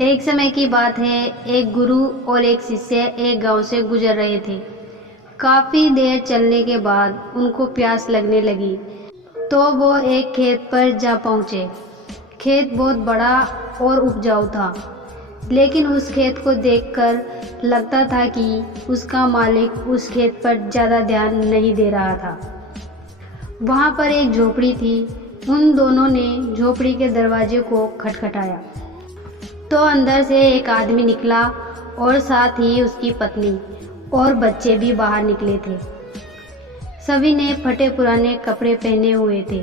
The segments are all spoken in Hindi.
एक समय की बात है, एक गुरु और एक शिष्य एक गांव से गुजर रहे थे। काफ़ी देर चलने के बाद उनको प्यास लगने लगी, तो वो एक खेत पर जा पहुँचे। खेत बहुत बड़ा और उपजाऊ था, लेकिन उस खेत को देखकर लगता था कि उसका मालिक उस खेत पर ज़्यादा ध्यान नहीं दे रहा था। वहाँ पर एक झोपड़ी थी। उन दोनों ने झोपड़ी के दरवाजे को खटखटाया, तो अंदर से एक आदमी निकला और साथ ही उसकी पत्नी और बच्चे भी बाहर निकले थे। सभी ने फटे पुराने कपड़े पहने हुए थे।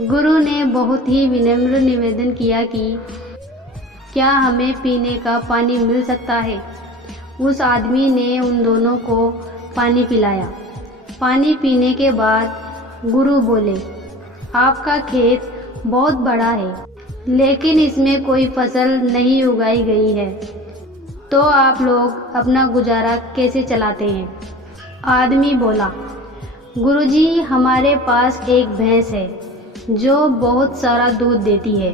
गुरु ने बहुत ही विनम्र निवेदन किया कि क्या हमें पीने का पानी मिल सकता है। उस आदमी ने उन दोनों को पानी पिलाया। पानी पीने के बाद गुरु बोले, आपका खेत बहुत बड़ा है, लेकिन इसमें कोई फसल नहीं उगाई गई है, तो आप लोग अपना गुजारा कैसे चलाते हैं। आदमी बोला, गुरुजी, हमारे पास एक भैंस है जो बहुत सारा दूध देती है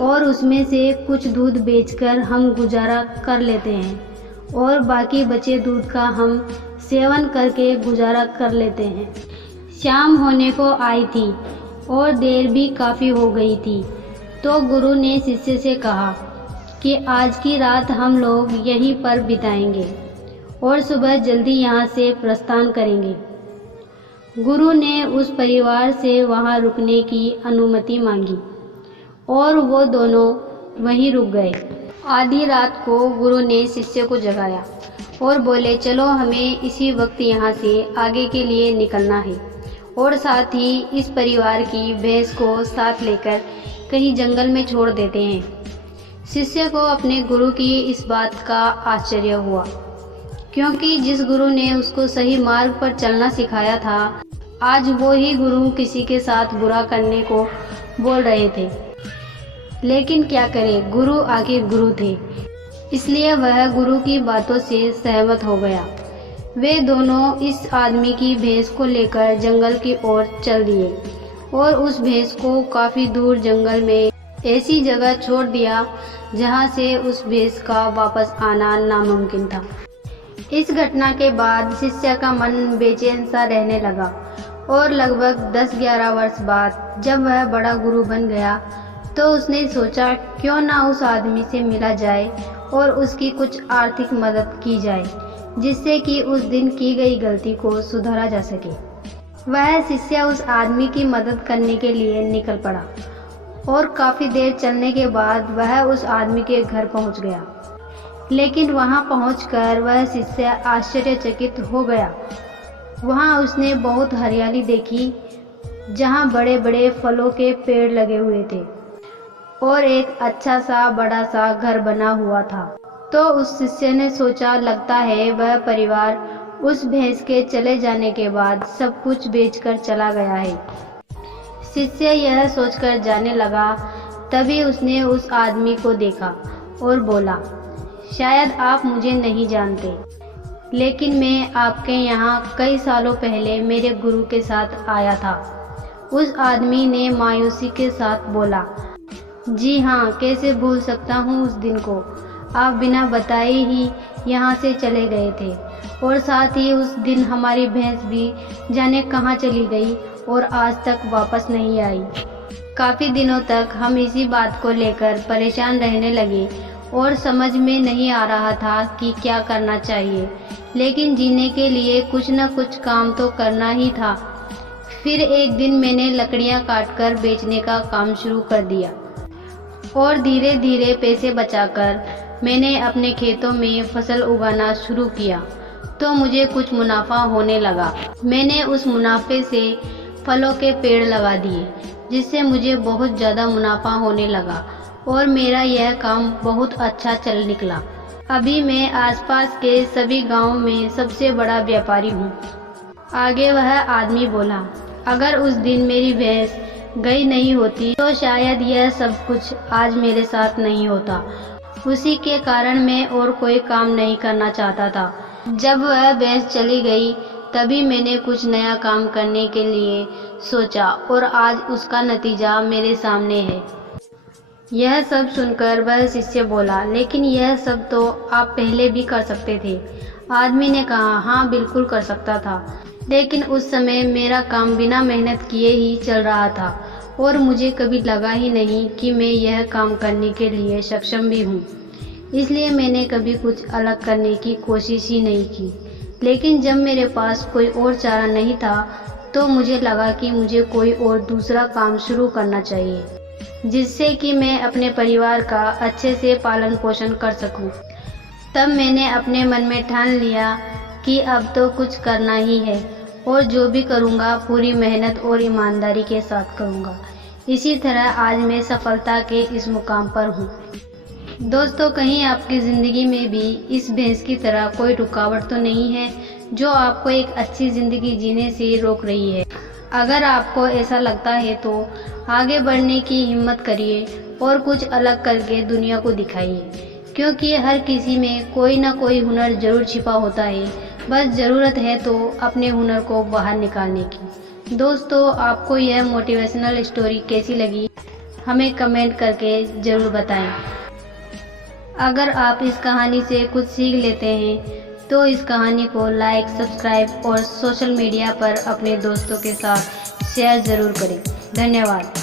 और उसमें से कुछ दूध बेचकर हम गुजारा कर लेते हैं और बाकी बचे दूध का हम सेवन करके गुजारा कर लेते हैं। शाम होने को आई थी और देर भी काफ़ी हो गई थी, तो गुरु ने शिष्य से कहा कि आज की रात हम लोग यहीं पर बिताएंगे और सुबह जल्दी यहाँ से प्रस्थान करेंगे। गुरु ने उस परिवार से वहाँ रुकने की अनुमति मांगी और वो दोनों वहीं रुक गए। आधी रात को गुरु ने शिष्य को जगाया और बोले, चलो हमें इसी वक्त यहाँ से आगे के लिए निकलना है और साथ ही इस परिवार की भैंस को साथ लेकर कहीं जंगल में छोड़ देते हैं। शिष्य को अपने गुरु की इस बात का आश्चर्य हुआ, क्योंकि जिस गुरु ने उसको सही मार्ग पर चलना सिखाया था, आज वो ही गुरु किसी के साथ बुरा करने को बोल रहे थे। लेकिन क्या करे, गुरु आखिर गुरु थे, इसलिए वह गुरु की बातों से सहमत हो गया। वे दोनों इस आदमी की भैंस को लेकर जंगल की ओर चल दिए और उस भैंस को काफ़ी दूर जंगल में ऐसी जगह छोड़ दिया जहां से उस भैंस का वापस आना नामुमकिन था। इस घटना के बाद शिष्य का मन बेचैन सा रहने लगा और लगभग 10-11 वर्ष बाद जब वह बड़ा गुरु बन गया, तो उसने सोचा क्यों ना उस आदमी से मिला जाए और उसकी कुछ आर्थिक मदद की जाए, जिससे कि उस दिन की गई गलती को सुधारा जा सके। वह शिष्य उस आदमी की मदद करने के लिए निकल पड़ा और काफ़ी देर चलने के बाद वह उस आदमी के घर पहुंच गया। लेकिन वहां पहुंचकर वह शिष्य आश्चर्यचकित हो गया। वहां उसने बहुत हरियाली देखी, जहां बड़े बड़े फलों के पेड़ लगे हुए थे और एक अच्छा सा बड़ा सा घर बना हुआ था। तो उस शिष्य ने सोचा, लगता है वह परिवार उस भैंस के चले जाने के बाद सब कुछ बेचकर चला गया है। शिष्य यह सोचकर जाने लगा, तभी उसने उस आदमी को देखा और बोला, शायद आप मुझे नहीं जानते, लेकिन मैं आपके यहाँ कई सालों पहले मेरे गुरु के साथ आया था। उस आदमी ने मायूसी के साथ बोला, जी हाँ, कैसे भूल सकता हूँ उस दिन को। आप बिना बताए ही यहाँ से चले गए थे और साथ ही उस दिन हमारी भैंस भी जाने कहाँ चली गई और आज तक वापस नहीं आई। काफ़ी दिनों तक हम इसी बात को लेकर परेशान रहने लगे और समझ में नहीं आ रहा था कि क्या करना चाहिए, लेकिन जीने के लिए कुछ न कुछ काम तो करना ही था। फिर एक दिन मैंने लकड़ियाँ काटकर बेचने का काम शुरू कर दिया और धीरे धीरे पैसे बचाकर मैंने अपने खेतों में फसल उगाना शुरू किया, तो मुझे कुछ मुनाफा होने लगा। मैंने उस मुनाफे से फलों के पेड़ लगा दिए, जिससे मुझे बहुत ज़्यादा मुनाफा होने लगा और मेरा यह काम बहुत अच्छा चल निकला। अभी मैं आसपास के सभी गांवों में सबसे बड़ा व्यापारी हूँ। आगे वह आदमी बोला, अगर उस दिन मेरी भैंस गई नहीं होती तो शायद यह सब कुछ आज मेरे साथ नहीं होता। उसी के कारण मैं और कोई काम नहीं करना चाहता था। जब वह भैंस चली गई, तभी मैंने कुछ नया काम करने के लिए सोचा और आज उसका नतीजा मेरे सामने है। यह सब सुनकर वह शिष्य बोला, लेकिन यह सब तो आप पहले भी कर सकते थे। आदमी ने कहा, हाँ बिल्कुल कर सकता था, लेकिन उस समय मेरा काम बिना मेहनत किए ही चल रहा था और मुझे कभी लगा ही नहीं कि मैं यह काम करने के लिए सक्षम भी हूँ। इसलिए मैंने कभी कुछ अलग करने की कोशिश ही नहीं की। लेकिन जब मेरे पास कोई और चारा नहीं था तो मुझे लगा कि मुझे कोई और दूसरा काम शुरू करना चाहिए, जिससे कि मैं अपने परिवार का अच्छे से पालन पोषण कर सकूं। तब मैंने अपने मन में ठान लिया कि अब तो कुछ करना ही है और जो भी करूँगा पूरी मेहनत और ईमानदारी के साथ करूँगा। इसी तरह आज मैं सफलता के इस मुकाम पर हूँ। दोस्तों, कहीं आपकी ज़िंदगी में भी इस भैंस की तरह कोई रुकावट तो नहीं है जो आपको एक अच्छी ज़िंदगी जीने से रोक रही है। अगर आपको ऐसा लगता है तो आगे बढ़ने की हिम्मत करिए और कुछ अलग करके दुनिया को दिखाइए, क्योंकि हर किसी में कोई ना कोई हुनर जरूर छिपा होता है। बस ज़रूरत है तो अपने हुनर को बाहर निकालने की। दोस्तों, आपको यह मोटिवेशनल स्टोरी कैसी लगी हमें कमेंट करके ज़रूर बताएं। अगर आप इस कहानी से कुछ सीख लेते हैं तो इस कहानी को लाइक, सब्सक्राइब और सोशल मीडिया पर अपने दोस्तों के साथ शेयर ज़रूर करें। धन्यवाद।